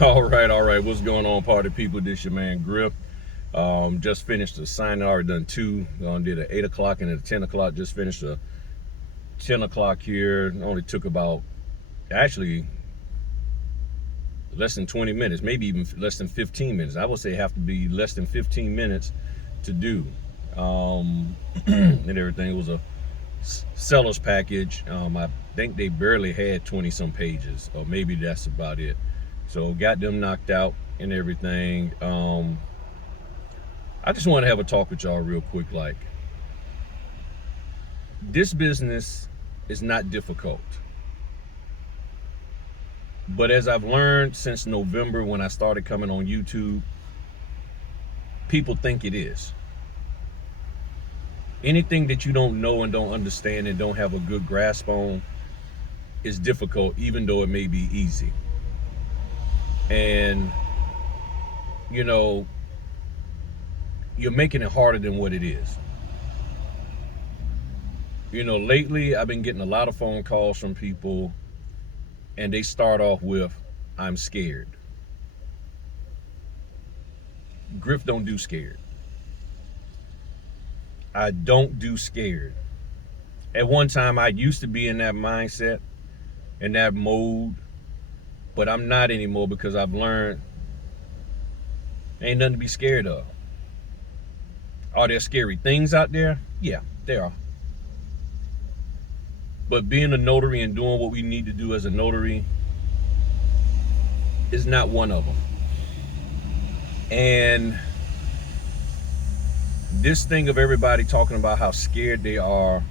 All right. What's going on, party people? This your man Griff. Just finished the signing. Already done two. Did an 8 o'clock and a 10 o'clock. Just finished a 10 o'clock here. It only took about actually less than 20 minutes, maybe even less than 15 minutes. I would say have to be less than 15 minutes to do. And everything. It was a seller's package. I think they barely had 20 some pages, or maybe that's about it. So got them knocked out and everything. I just want to have a talk with y'all real quick. Like, this business is not difficult, but as I've learned since November when I started coming on YouTube, people think it is. Anything that you don't know and don't understand and don't have a good grasp on is difficult, even though it may be easy. And you're making it harder than what it is. Lately I've been getting a lot of phone calls from people, and they start off with, "I'm scared." Griff don't do scared. I don't do scared. At one time I used to be in that mindset, in that mode, but I'm not anymore, because I've learned ain't nothing to be scared of. Are there scary things out there? Yeah, there are. But being a notary and doing what we need to do as a notary is not one of them. And this thing of everybody talking about how scared they are,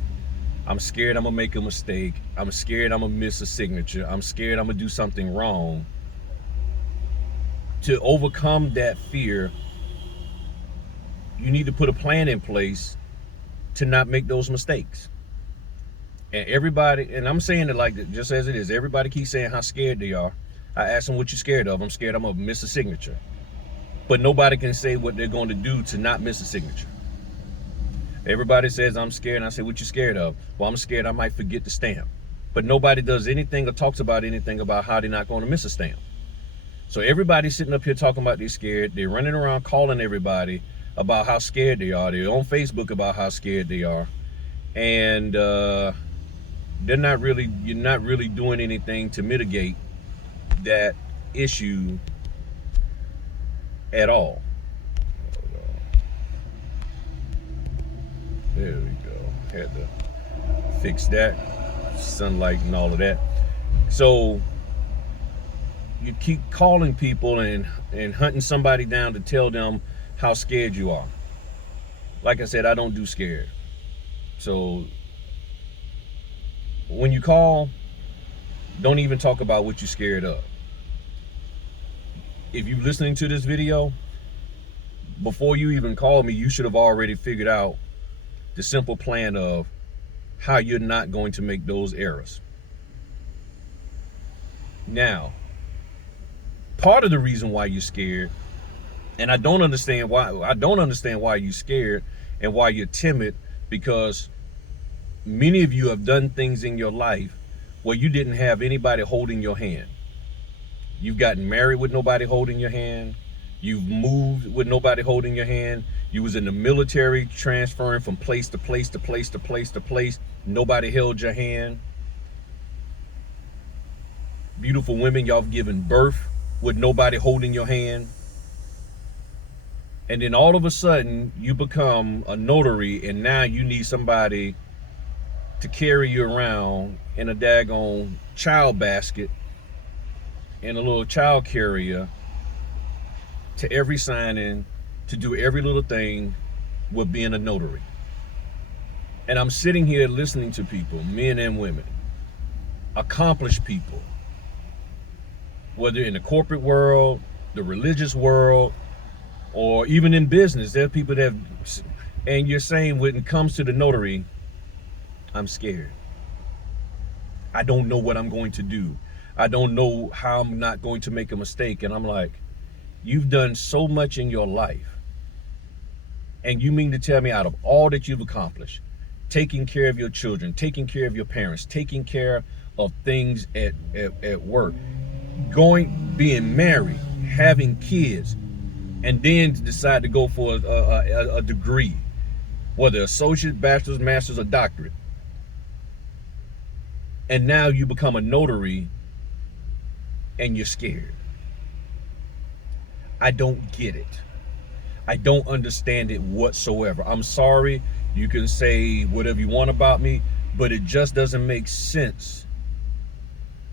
I'm scared I'm gonna make a mistake, I'm scared I'm gonna miss a signature, I'm scared I'm gonna do something wrong. To overcome that fear, you need to put a plan in place to not make those mistakes. And everybody, and I'm saying it like just as it is, everybody keeps saying how scared they are. I ask them, what you scared of? I'm scared I'm gonna miss a signature. But nobody can say what they're going to do to not miss a signature. Everybody says, I'm scared, and I say, what you scared of? Well, I'm scared I might forget the stamp. But nobody does anything or talks about anything about how they're not going to miss a stamp. So everybody's sitting up here talking about they're scared. They're running around calling everybody about how scared they are. They're on Facebook about how scared they are. And you're not really doing anything to mitigate that issue at all. There we go. Had to fix that. Sunlight and all of that. So you keep calling people and hunting somebody down to tell them how scared you are. Like I said, I don't do scared. So when you call, don't even talk about what you're scared of. If you're listening to this video, before you even call me, you should have already figured out the simple plan of how you're not going to make those errors. Now, part of the reason why you're scared, and I don't understand why you're scared and why you're timid, because many of you have done things in your life where you didn't have anybody holding your hand. You've gotten married with nobody holding your hand. You've moved with nobody holding your hand. You was in the military transferring from place to place to place to place to place. Nobody held your hand. Beautiful women, y'all have given birth with nobody holding your hand. And then all of a sudden, you become a notary, and now you need somebody to carry you around in a daggone child basket, in a little child carrier, to every signing, to do every little thing with being a notary. And I'm sitting here listening to people, men and women, accomplished people, whether in the corporate world, the religious world, or even in business. There are people that have, and you're saying when it comes to the notary, I'm scared. I don't know what I'm going to do. I don't know how I'm not going to make a mistake. And I'm like, you've done so much in your life. And you mean to tell me, out of all that you've accomplished, taking care of your children, taking care of your parents, taking care of things at work, being married, having kids, and then decide to go for a degree, whether associate, bachelor's, master's, or doctorate. And now you become a notary and you're scared. I don't get it. I don't understand it whatsoever. I'm sorry. You can say whatever you want about me, but it just doesn't make sense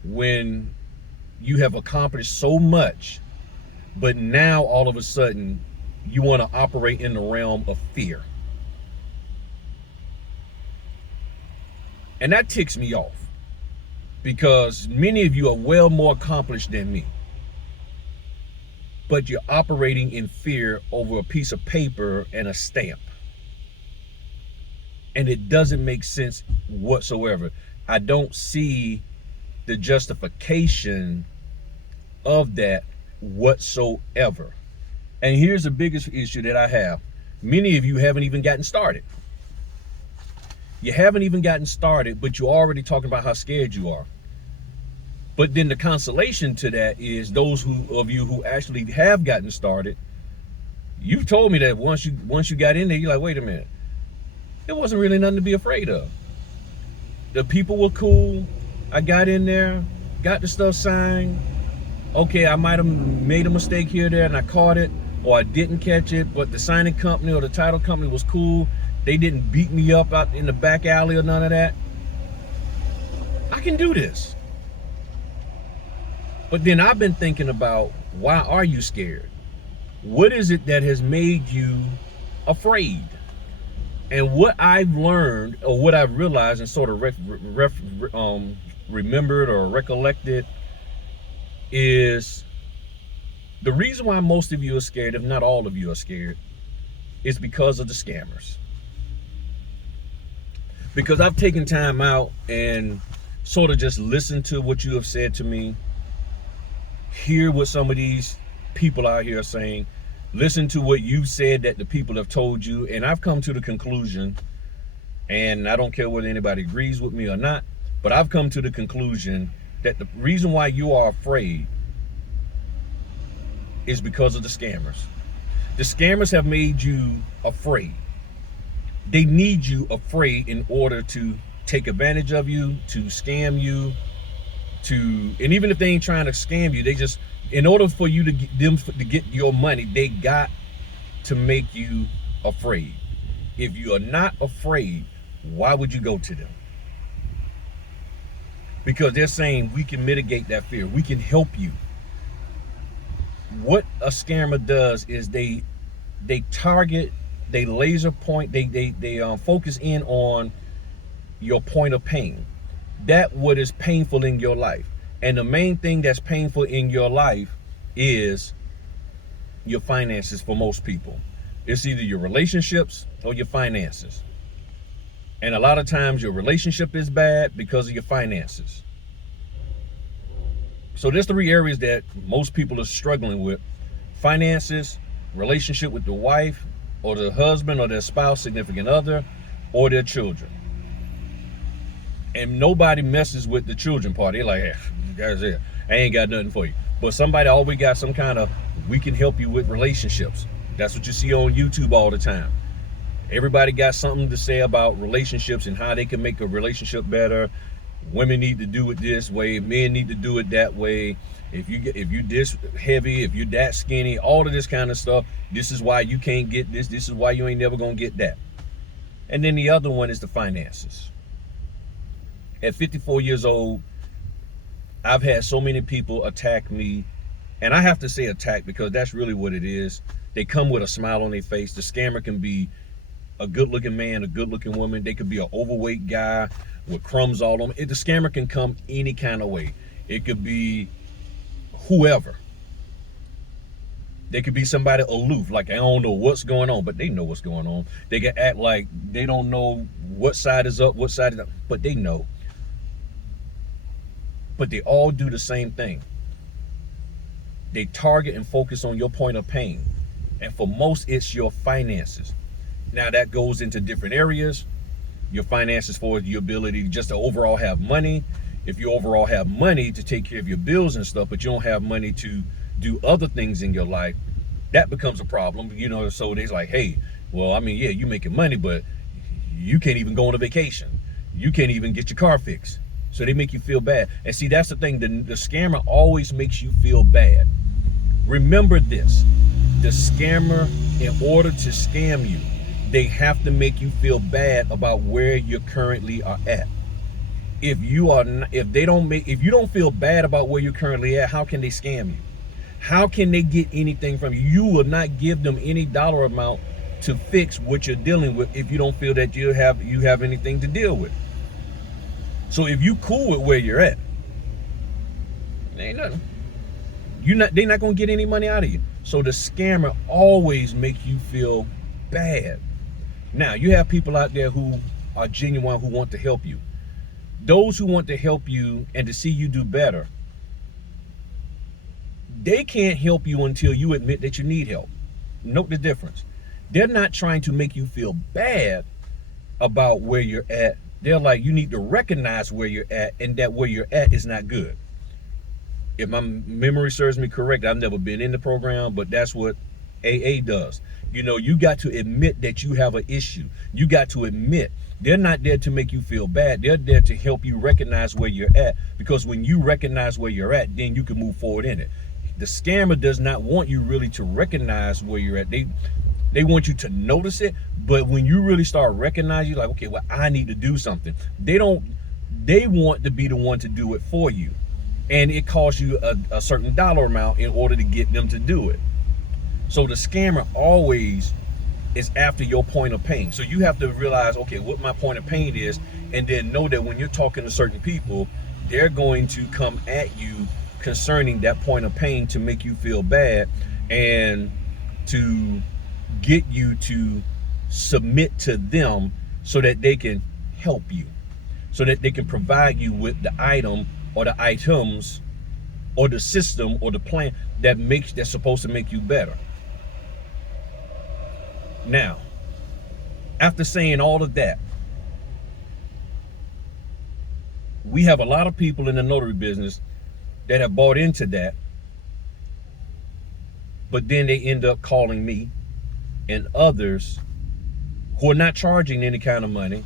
when you have accomplished so much, but now all of a sudden you want to operate in the realm of fear. And that ticks me off, because many of you are well more accomplished than me, but you're operating in fear over a piece of paper and a stamp. And it doesn't make sense whatsoever. I don't see the justification of that whatsoever. And here's the biggest issue that I have. Many of you haven't even gotten started. You haven't even gotten started, but you're already talking about how scared you are. But then the consolation to that is those of you who actually have gotten started, you've told me that once you got in there, you're like, wait a minute, it wasn't really nothing to be afraid of. The people were cool. I got in there, got the stuff signed. Okay, I might have made a mistake here or there and I caught it, or I didn't catch it, but the signing company or the title company was cool. They didn't beat me up out in the back alley or none of that. I can do this. But then I've been thinking about, why are you scared? What is it that has made you afraid? And what I've learned, or what I've realized and sort of remembered or recollected, is the reason why most of you are scared, if not all of you are scared, is because of the scammers. Because I've taken time out and sort of just listened to what you have said to me, hear what some of these people out here are saying, listen to what you've said that the people have told you, and I've come to the conclusion, and I don't care whether anybody agrees with me or not, but I've come to the conclusion that the reason why you are afraid is because of the scammers. The scammers have made you afraid. They need you afraid in order to take advantage of you, to scam you, and even if they ain't trying to scam you, they just, in order for you to get your money, they got to make you afraid. If you are not afraid, why would you go to them? Because they're saying we can mitigate that fear. We can help you. What a scammer does is they target, they laser point, they focus in on your point of pain. That what is painful in your life. And the main thing that's painful in your life is your finances for most people. It's either your relationships or your finances. And a lot of times your relationship is bad because of your finances. So there's 3 areas that most people are struggling with: finances, relationship with the wife or the husband or their spouse, significant other, or their children. And nobody messes with the children part. They're like, hey, that's it. I ain't got nothing for you. But somebody always got some kind of, we can help you with relationships. That's what you see on YouTube all the time. Everybody got something to say about relationships and how they can make a relationship better. Women need to do it this way. Men need to do it that way. If you this heavy, if you're that skinny, all of this kind of stuff. This is why you can't get this. This is why you ain't never gonna get that. And then the other one is the finances. At 54 years old, I've had so many people attack me, and I have to say attack because that's really what it is. They come with a smile on their face. The scammer can be a good-looking man, a good-looking woman. They could be an overweight guy with crumbs all on them. The scammer can come any kind of way. It could be whoever. They could be somebody aloof, like I don't know what's going on, but they know what's going on. They can act like they don't know what side is up, what side is up, but they know. But they all do the same thing. They target and focus on your point of pain. And for most, it's your finances. Now that goes into different areas. Your finances for your ability just to overall have money. if you overall have money to take care of your bills and stuff, but you don't have money to do other things in your life, that becomes a problem. So they're like, hey, well, I mean, yeah, you making money, but you can't even go on a vacation. You can't even get your car fixed. So they make you feel bad. And see, that's the thing. The scammer always makes you feel bad. Remember this. The scammer, in order to scam you, they have to make you feel bad about where you currently are at. If you don't feel bad about where you're currently at, how can they scam you? How can they get anything from you? You will not give them any dollar amount to fix what you're dealing with if you don't feel that you have anything to deal with. So if you cool with where you're at, ain't nothing. They're not gonna get any money out of you. So the scammer always make you feel bad. Now, you have people out there who are genuine, who want to help you. Those who want to help you and to see you do better, they can't help you until you admit that you need help. Note the difference. They're not trying to make you feel bad about where you're at. They're like, you need to recognize where you're at, and that where you're at is not good. If my memory serves me correct, I've never been in the program, but that's what AA does. You got to admit that you have an issue. You got to admit. They're not there to make you feel bad. They're there to help you recognize where you're at, because when you recognize where you're at, then you can move forward in it. The scammer does not want you really to recognize where you're at. They want you to notice it, but when you really start recognizing, you're like, okay, well, I need to do something. They want to be the one to do it for you. And it costs you a certain dollar amount in order to get them to do it. So the scammer always is after your point of pain. So you have to realize, okay, what my point of pain is, and then know that when you're talking to certain people, they're going to come at you concerning that point of pain to make you feel bad and to get you to submit to them so that they can help you, so that they can provide you with the item or the items or the system or the plan that's supposed to make you better. Now, after saying all of that, we have a lot of people in the notary business that have bought into that, but then they end up calling me and others who are not charging any kind of money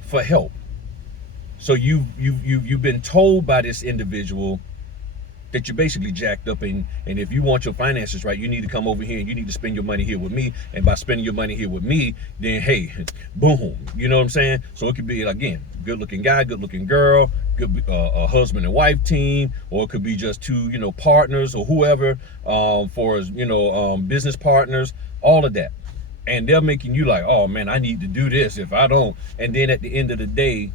for help. So you've been told by this individual that you're basically jacked up, and if you want your finances right, you need to come over here and you need to spend your money here with me. And by spending your money here with me, then hey, boom, you know what I'm saying? So it could be, again, good looking guy, good looking girl, good a husband and wife team, or it could be just two, partners or whoever, for business partners, all of that. And they're making you like, oh man, I need to do this if I don't. And then at the end of the day,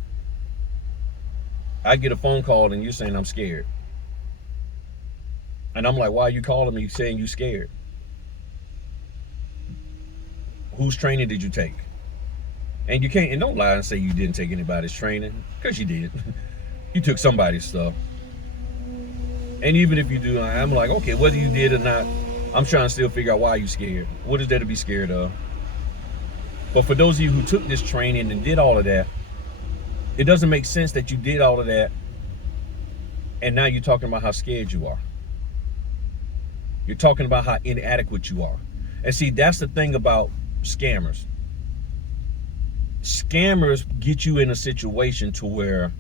I get a phone call and you're saying I'm scared. And I'm like, why are you calling me saying you scared? Whose training did you take? And you can't, and don't lie and say you didn't take anybody's training, because you did. You took somebody's stuff. And even if you do, I'm like, okay, whether you did or not, I'm trying to still figure out why you're scared. What is there to be scared of? But for those of you who took this training and did all of that, it doesn't make sense that you did all of that and now you're talking about how scared you are. You're talking about how inadequate you are. And see, that's the thing about scammers. Scammers get you in a situation to where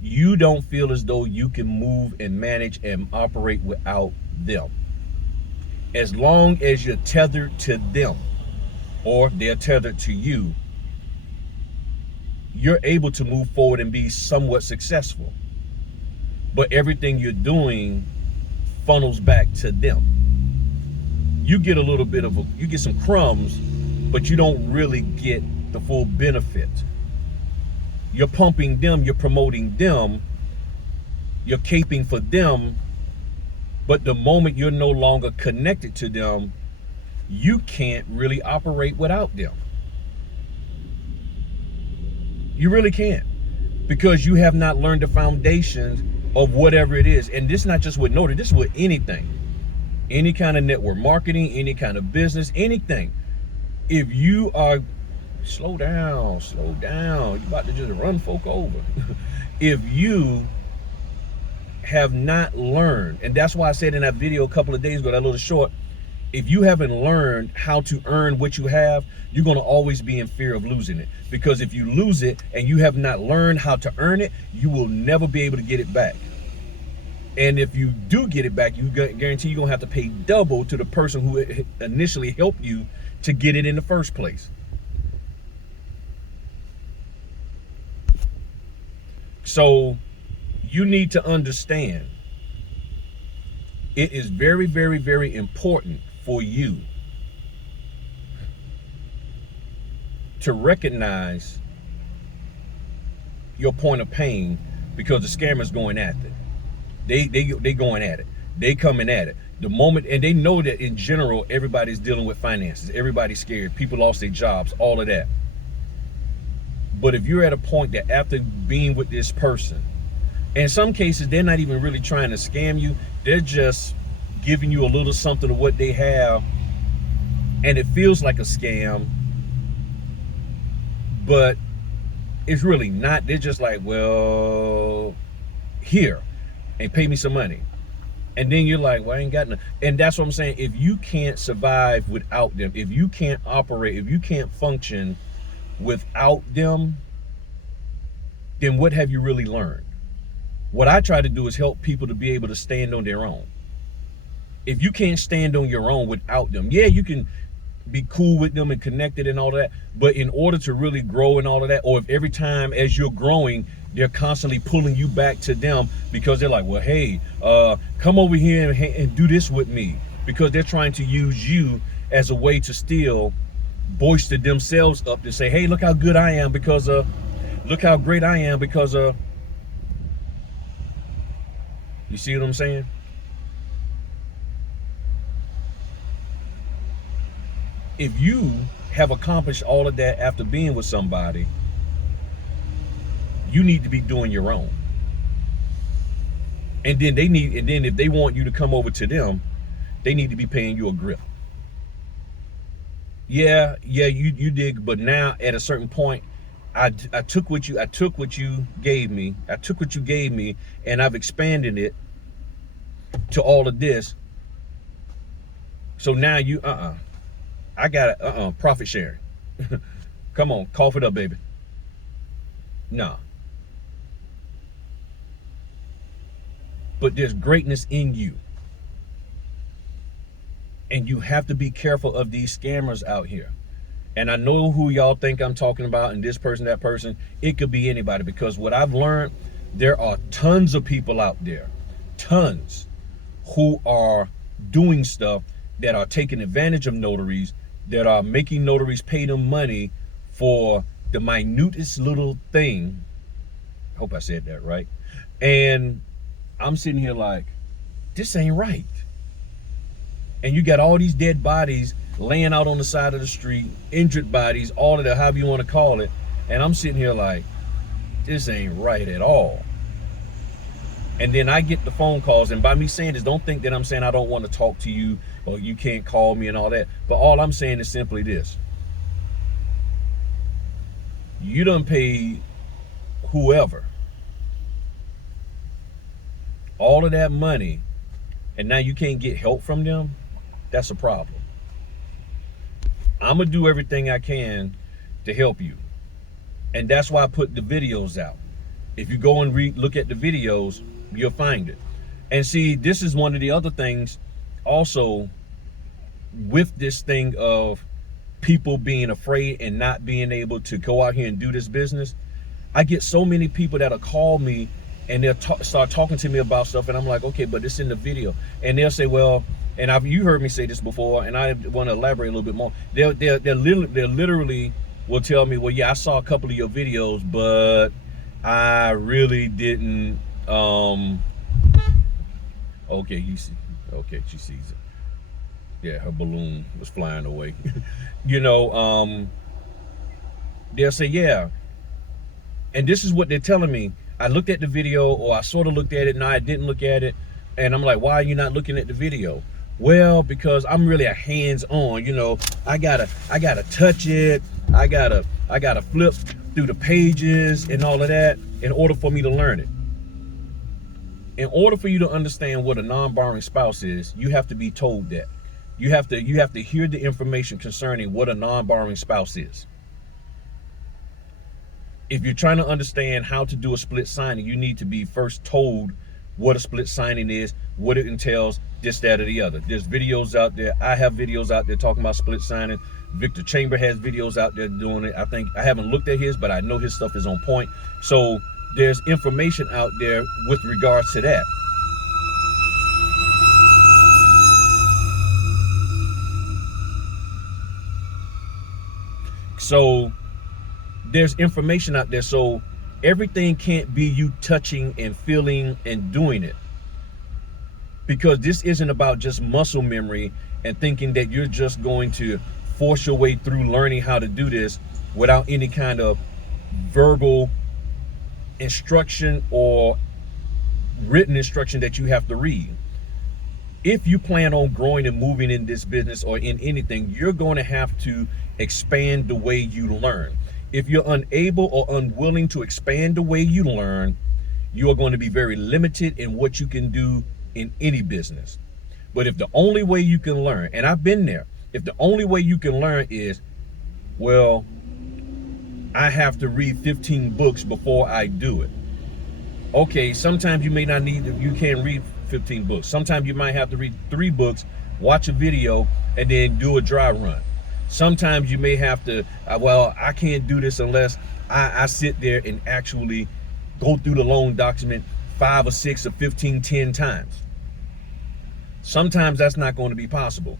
you don't feel as though you can move and manage and operate without them. As long as you're tethered to them or they're tethered to you, you're able to move forward and be somewhat successful. But everything you're doing funnels back to them. You get a little bit you get some crumbs, but you don't really get the full benefit. You're pumping them, you're promoting them, you're caping for them, but the moment you're no longer connected to them, you can't really operate without them. You really can't, because you have not learned the foundations of whatever it is. And this is not just with Notary, this is with anything. Any kind of network marketing, any kind of business, anything. If you are slow down, slow down. You about to just run folk over. If you have not learned, and that's why I said in that video a couple of days ago, that little short, if you haven't learned how to earn what you have, you're going to always be in fear of losing it. Because if you lose it and you have not learned how to earn it, you will never be able to get it back. And if you do get it back, you guarantee you're going to have to pay double to the person who initially helped you to get it in the first place. So you need to understand, it is very, very, very important for you to recognize your point of pain, because the scammer's going at it. They going at it. They coming at it. The moment, and they know that in general, everybody's dealing with finances. Everybody's scared. People lost their jobs, all of that. But if you're at a point that after being with this person, in some cases, they're not even really trying to scam you. They're just giving you a little something of what they have, and it feels like a scam, but it's really not. They're just like, well, here, and pay me some money. And then you're like, well, I ain't got nothing. And that's what I'm saying. If you can't survive without them, if you can't operate, if you can't function without them, then what have you really learned? What I try to do is help people to be able to stand on their own. If you can't stand on your own without them, yeah, you can be cool with them and connected and all that, but in order to really grow and all of that, or if every time as you're growing, they're constantly pulling you back to them because they're like, well, hey, come over here and do this with me, because they're trying to use you as a way to still boister themselves up to say, hey, look how good I am because look how great I am because you see what I'm saying? If you have accomplished all of that after being with somebody, you need to be doing your own. And then if they want you to come over to them, they need to be paying you a grip. Yeah, you did, but now at a certain point, I took what you gave me, and I've expanded it to all of this. So now you I got profit sharing. Come on, cough it up, baby. No. But there's greatness in you. And you have to be careful of these scammers out here. And I know who y'all think I'm talking about, and this person, that person. It could be anybody, because what I've learned, there are tons of people out there, tons, who are doing stuff that are taking advantage of notaries, that are making notaries pay them money for the minutest little thing. I hope I said that right. And I'm sitting here like, this ain't right. And you got all these dead bodies laying out on the side of the street, injured bodies, all of that, however you want to call it. And I'm sitting here like, this ain't right at all. And then I get the phone calls, and by me saying this, don't think that I'm saying I don't want to talk to you or you can't call me and all that. But all I'm saying is simply this. You done paid whoever all of that money, and now you can't get help from them. That's a problem. I'm gonna do everything I can to help you. And that's why I put the videos out. If you go and look at the videos, you'll find it. And see, this is one of the other things also with this thing of people being afraid and not being able to go out here and do this business. I get so many people that'll call me and they'll start talking to me about stuff, and I'm like, okay, but it's in the video. And they'll say, well, and you heard me say this before, and I want to elaborate a little bit more. They literally will tell me, well, yeah, I saw a couple of your videos, but I really didn't. Okay, you see. Okay, she sees it. Yeah, her balloon was flying away. They'll say, yeah. And this is what they're telling me. I looked at the video, or I sort of looked at it, and I didn't look at it. And I'm like, why are you not looking at the video? Well, because I'm really a hands-on, I gotta touch it. I gotta flip through the pages and all of that in order for me to learn it. In order for you to understand what a non-borrowing spouse is, you have to be told that. You have to hear the information concerning what a non-borrowing spouse is. If you're trying to understand how to do a split signing, you need to be first told what a split signing is, what it entails, this, that, or the other. There's videos out there. I have videos out there talking about split signing. Victor Chamber has videos out there doing it. I haven't looked at his, but I know his stuff is on point. So there's information out there with regards to that. So there's information out there. So everything can't be you touching and feeling and doing it, because this isn't about just muscle memory and thinking that you're just going to force your way through learning how to do this without any kind of verbal instruction or written instruction that you have to read. If you plan on growing and moving in this business or in anything, you're going to have to expand the way you learn. If you're unable or unwilling to expand the way you learn, you are going to be very limited in what you can do in any business. But if the only way you can learn, and I've been there, if the only way you can learn is, well, I have to read 15 books before I do it. Okay, sometimes you may not need to, you can't read 15 books. Sometimes you might have to read 3 books, watch a video, and then do a dry run. Sometimes you may have to, well, I can't do this unless I sit there and actually go through the loan document 5 or 6 or 15, 10 times. Sometimes that's not going to be possible.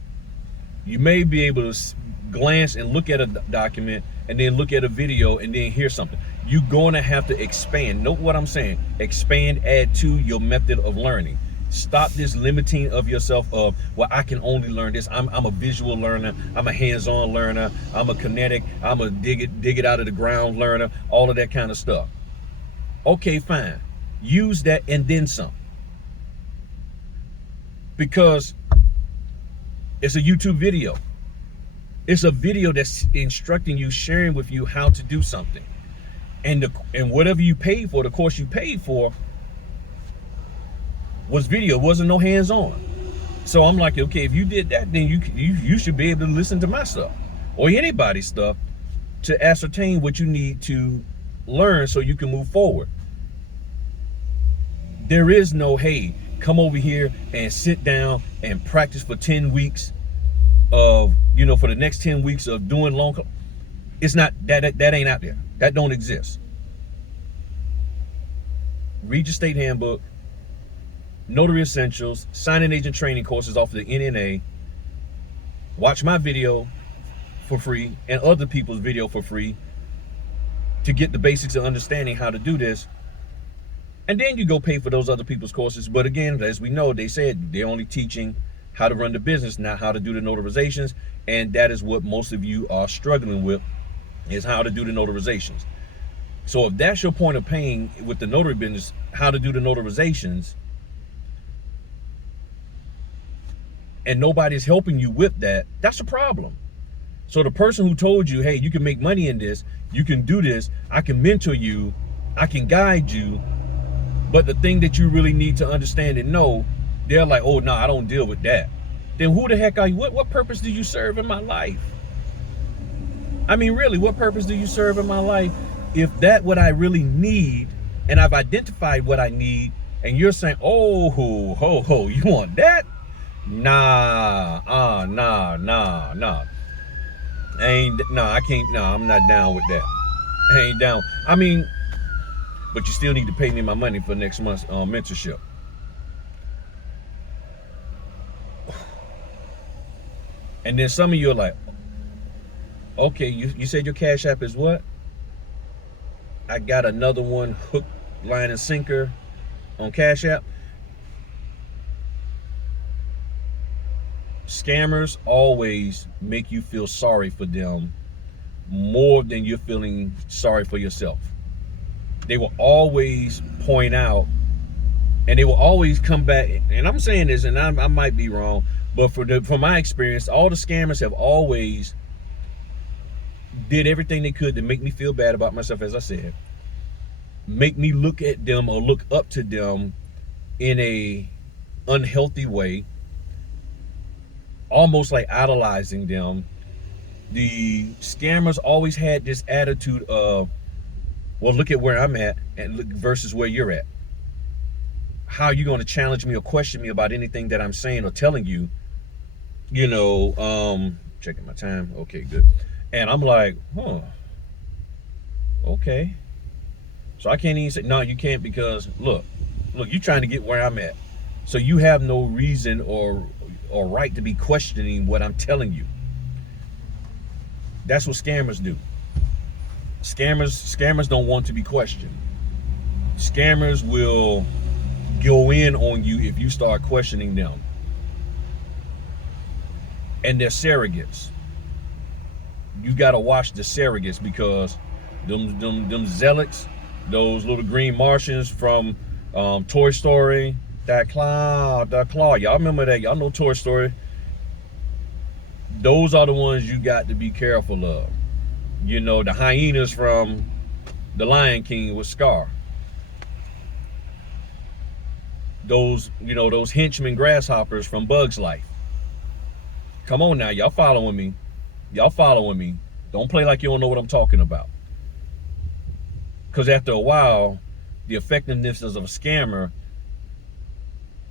You may be able to glance and look at a document and then look at a video and then hear something. You're going to have to expand. Note what I'm saying. Expand, add to your method of learning. Stop this limiting of yourself of, well, I can only learn this. I'm a visual learner. I'm a hands-on learner. I'm a kinetic. I'm a dig it out of the ground learner. All of that kind of stuff. Okay, fine. Use that and then some. Because it's a YouTube video. It's a video that's instructing you, sharing with you how to do something. And whatever you paid for, the course you paid for, was video. It wasn't no hands-on. So I'm like, okay, if you did that, then you should be able to listen to my stuff or anybody's stuff to ascertain what you need to learn so you can move forward. There is no, hey, come over here and sit down and practice for 10 weeks of, for the next 10 weeks of doing loan. It's not, that ain't out there. That don't exist. Read your state handbook, Notary Essentials, signing agent training courses off the NNA. Watch my video for free and other people's video for free to get the basics of understanding how to do this. And then you go pay for those other people's courses. But again, as we know, they said they're only teaching how to run the business, not how to do the notarizations. And that is what most of you are struggling with, is how to do the notarizations. So if that's your point of paying with the notary business, how to do the notarizations, and nobody's helping you with that, that's a problem. So the person who told you, hey, you can make money in this, you can do this, I can mentor you, I can guide you, but the thing that you really need to understand and know, they're like, oh, no, I don't deal with that. Then who the heck are you? What purpose do you serve in my life? I mean, really, what purpose do you serve in my life if that's what I really need, and I've identified what I need, and you're saying, oh, you want that? Nah. I'm not down with that. I ain't down. I mean, but you still need to pay me my money for next month's mentorship. And then some of you are like, okay, you said your Cash App is what? I got another one, hook, line, and sinker on Cash App. Scammers always make you feel sorry for them more than you're feeling sorry for yourself. They will always point out, and they will always come back, and I'm saying this, and I might be wrong, but from my experience, all the scammers have always did everything they could to make me feel bad about myself, as I said, make me look at them or look up to them in a unhealthy way, almost like idolizing them. The scammers always had this attitude of, well, look at where I'm at and look versus where you're at. How are you going to challenge me or question me about anything that I'm saying or telling you? Checking my time. Okay, good. And I'm like, okay. So I can't even say, no, you can't, because look, you're trying to get where I'm at. So you have no reason or right to be questioning what I'm telling you. That's what scammers do. Scammers don't want to be questioned. Scammers will go in on you if you start questioning them. And they're surrogates. You gotta watch the surrogates, because them zealots, those little green Martians from Toy Story, that claw, y'all remember that? Y'all know Toy Story. Those are the ones you got to be careful of. The hyenas from The Lion King with Scar. Those henchmen grasshoppers from Bug's Life. Come on now, y'all following me. Don't play like you don't know what I'm talking about. Because after a while, the effectiveness of a scammer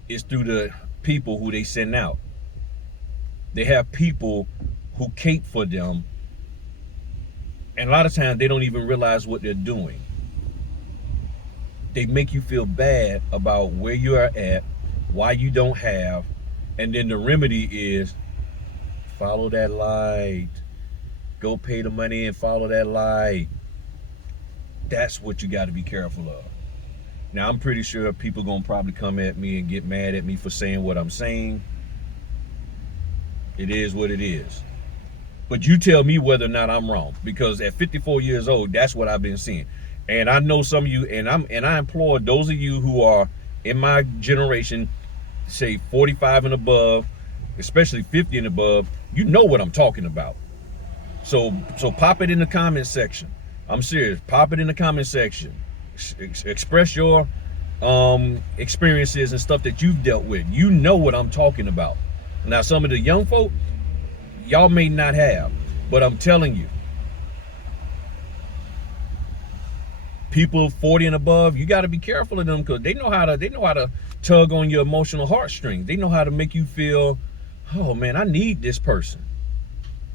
is through the people who they send out. They have people who cape for them, and a lot of times they don't even realize what they're doing. They make you feel bad about where you are at, why you don't have, and then the remedy is follow that light. Go pay the money and follow that light. That's what you got to be careful of. Now, I'm pretty sure people gonna probably come at me and get mad at me for saying what I'm saying. It is what it is. But you tell me whether or not I'm wrong, because at 54 years old, that's what I've been seeing. And I know some of you, and I implore those of you who are in my generation, say 45 and above, especially 50 and above, you know what I'm talking about. So pop it in the comment section. I'm serious. Pop it in the comment section. Express your experiences and stuff that you've dealt with. You know what I'm talking about. Now, some of the young folk, y'all may not have, but I'm telling you, people 40 and above, you got to be careful of them, because they know how to tug on your emotional heartstrings. They know how to make you feel, oh man, I need this person.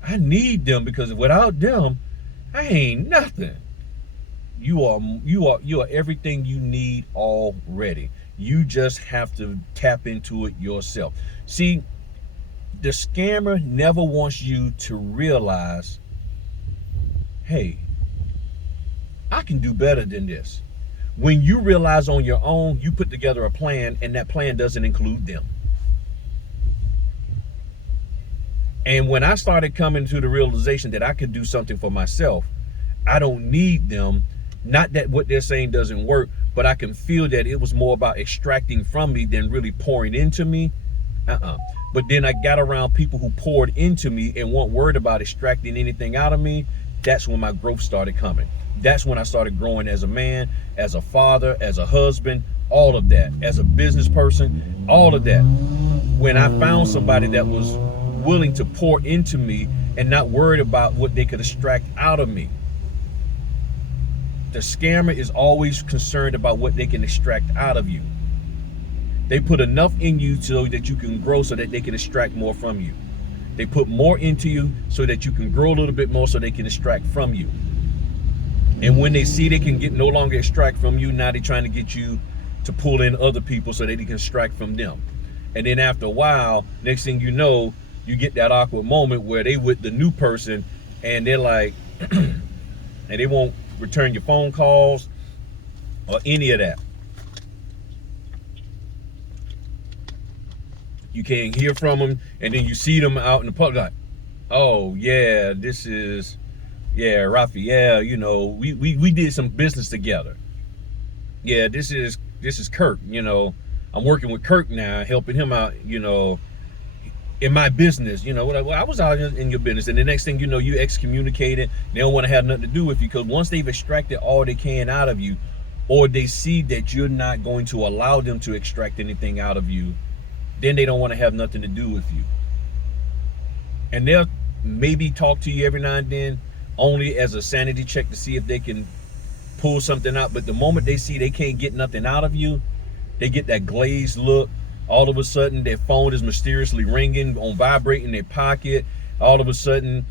I need them, because without them, I ain't nothing. You are everything you need already. You just have to tap into it yourself. See, the scammer never wants you to realize, hey, I can do better than this. When you realize on your own, you put together a plan, and that plan doesn't include them. And when I started coming to the realization that I could do something for myself, I don't need them. Not that what they're saying doesn't work, but I can feel that it was more about extracting from me than really pouring into me. But then I got around people who poured into me and weren't worried about extracting anything out of me. That's when my growth started coming. That's when I started growing as a man, as a father, as a husband, all of that, as a business person, all of that. When I found somebody that was willing to pour into me and not worried about what they could extract out of me. The scammer is always concerned about what they can extract out of you. They put enough in you so that you can grow, so that they can extract more from you. They put more into you so that you can grow a little bit more, so they can extract from you. And when they see they can no longer extract from you, now they're trying to get you to pull in other people so that they can extract from them. And then after a while, next thing you know, you get that awkward moment where they with the new person and they're like, and they won't return your phone calls or any of that. You can't hear from them, and then you see them out in the public like, oh yeah, this is, yeah, Raphael, we did some business together. Yeah, this is Kirk, I'm working with Kirk now, helping him out, in my business, well, I was out in your business, and the next thing you know, you excommunicated. They don't want to have nothing to do with you, because once they've extracted all they can out of you, or they see that you're not going to allow them to extract anything out of you, then they don't want to have nothing to do with you. And they'll maybe talk to you every now and then, only as a sanity check to see if they can pull something out. But the moment they see they can't get nothing out of you, they get that glazed look. All of a sudden, their phone is mysteriously ringing, on vibrate in their pocket. All of a sudden,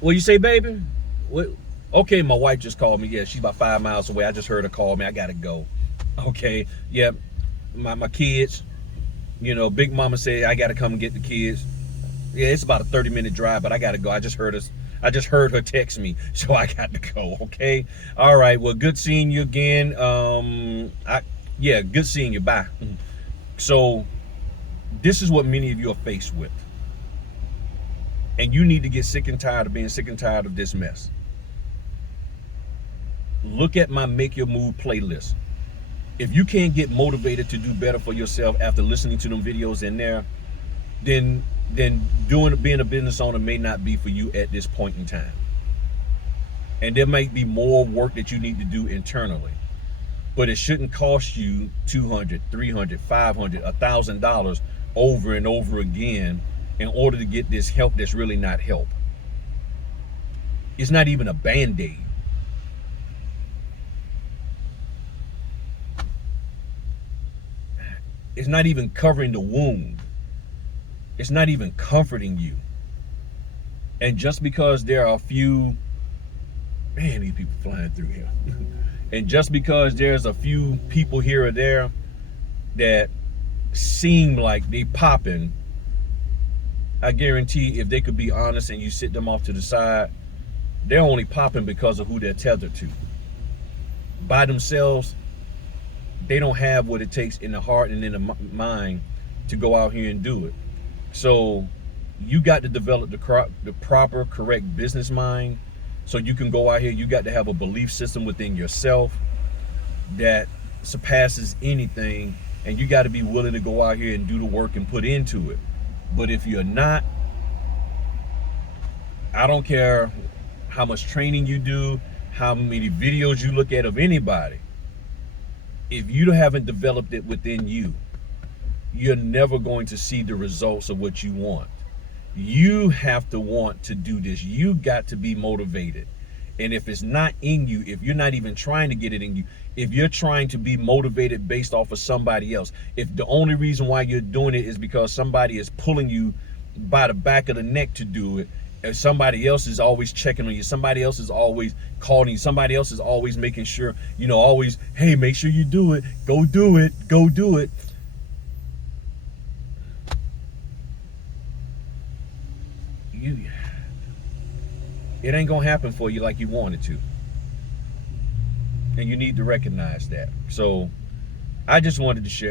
what you say, baby? What? Okay, my wife just called me. Yeah, she's about 5 miles away. I just heard her call me. I gotta go. Okay, yeah, my kids. Big mama said I gotta come and get the kids. Yeah, it's about a 30-minute drive, but I gotta go. I just heard her text me, so I got to go. Okay, all right. Well, good seeing you again. Good seeing you. Bye. So this is what many of you are faced with. And you need to get sick and tired of being sick and tired of this mess. Look at my Make Your Move playlist. If you can't get motivated to do better for yourself after listening to them videos in there, then being a business owner may not be for you at this point in time. And there might be more work that you need to do internally. But it shouldn't cost you $200, $300, $500, $1,000 over and over again in order to get this help that's really not help. It's not even a Band-Aid. It's not even covering the wound. It's not even comforting you. And just because there are a few, man, these people flying through here. And just because there's a few people here or there that seem like they popping, I guarantee if they could be honest and you sit them off to the side, they're only popping because of who they're tethered to. By themselves, they don't have what it takes in the heart and in the mind to go out here and do it. So you got to develop the proper, correct business mind. So you can go out here, you got to have a belief system within yourself that surpasses anything, and you got to be willing to go out here and do the work and put into it. But if you're not, I don't care how much training you do, how many videos you look at of anybody, if you haven't developed it within you, you're never going to see the results of what you want. You have to want to do this. You got to be motivated. And if it's not in you, if you're not even trying to get it in you, if you're trying to be motivated based off of somebody else, if the only reason why you're doing it is because somebody is pulling you by the back of the neck to do it, if somebody else is always checking on you, somebody else is always calling you, somebody else is always making sure, always, hey, make sure you do it, go do it, go do it. It ain't gonna happen for you like you want it to. And you need to recognize that. So I just wanted to share